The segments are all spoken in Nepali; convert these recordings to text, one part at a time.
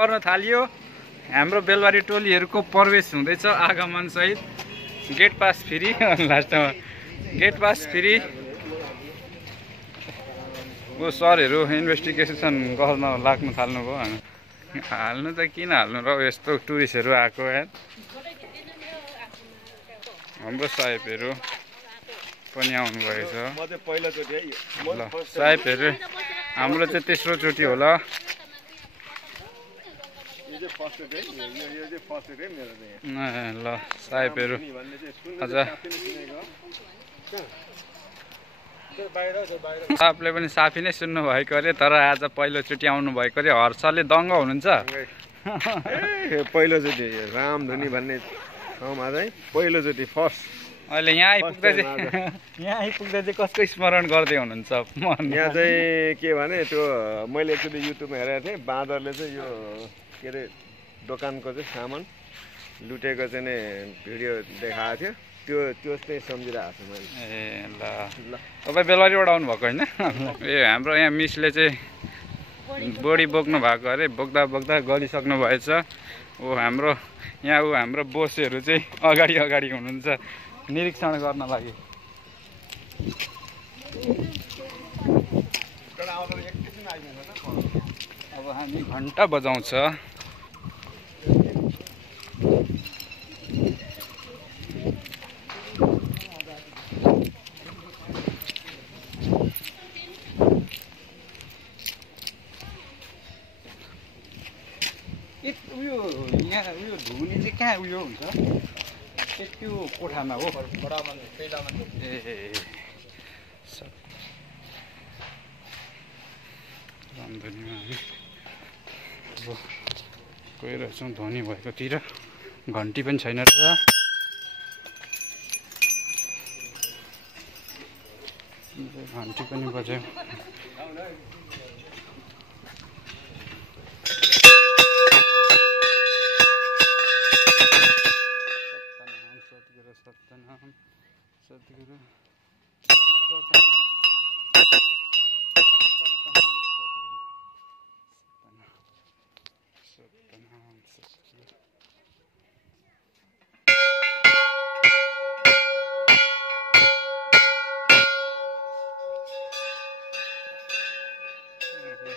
गर्न थालियो। हाम्रो बेलबारी टोलीहरूको प्रवेश हुँदैछ आगमन सहित। गेट पास फ्री लास्टमा गेट पास फ्री। ओ सरहरू इन्भेस्टिगेसन गर्न लाग्नु थाल्नुभयो। हाल्नु त किन हाल्नु र यस्तो टुरिस्टहरू आएको यार। हाम्रो साहेबहरू पनि आउनुभएको छ। ल साहेबहरू हाम्रो चाहिँ तेस्रो चोटि होला। ल साहेबहरू अझ साहबले पनि साफी नै सुन्नु भएको अरे, तर आज पहिलोचोटि आउनु भएको अरे। हर्षले दङ्ग हुनुहुन्छ। पहिलोचोटि रामधुनी भन्ने ठाउँमा चाहिँ पहिलोचोटि फर्स्ट। अहिले यहाँ आइपुग्दा चाहिँ कसको स्मरण गर्दै हुनुहुन्छ? यहाँ चाहिँ के भने त्यो मैले एकचोटि युट्युबमा हेरेको थिएँ। बाँदरले चाहिँ यो के अरे दोकानको चाहिँ सामान लुटेको चाहिँ नि भिडियो देखाएको थियो। त्यो चाहिँ सम्झिरहेको छु मैले। ए ल तपाईँ बेलबारीबाट आउनुभएको होइन? ए हाम्रो यहाँ मिसले चाहिँ बोडी बोक्नु भएको अरे। बोक्दा बोक्दा गलिसक्नु भएछ। हाम्रो यहाँ हाम्रो बोसहरू चाहिँ अगाडि हुनुहुन्छ निरीक्षण गर्न लागि। अब हामी घन्टा बजाउँछ। यहाँ उयो धुने चाहिँ कहाँ उयो हुन्छ? त्यो कोठामा हो। ए रामधुनीमा हामी अब गइरहेछौँ धनी भएकोतिर। घन्टी पनि छैन र घन्टी पनि बज्यो। सद्गुरु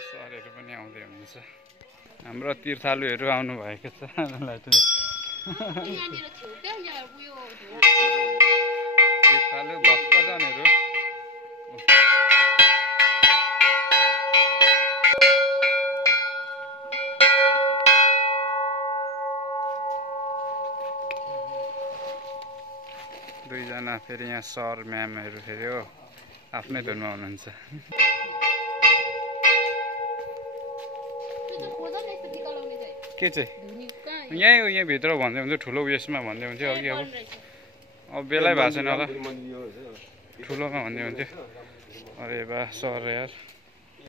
सरहरू पनि आउँदै हुनुहुन्छ। हाम्रो तीर्थालुहरू आउनु भएको छ। तीर्थालु भक्तजनहरू दुईजना फेरि यहाँ सर म्यामहरू फेरि हो आफ्नै धुनमा हुनुहुन्छ। के चाहिँ यहीँ भित्र भन्दै हुन्थ्यो ठुलो उयसमा भन्दै हुन्थ्यो अघि। अब बेलै भएको छैन होला ठुलोमा भन्दै हुन्थ्यो। अरे बा सर यार।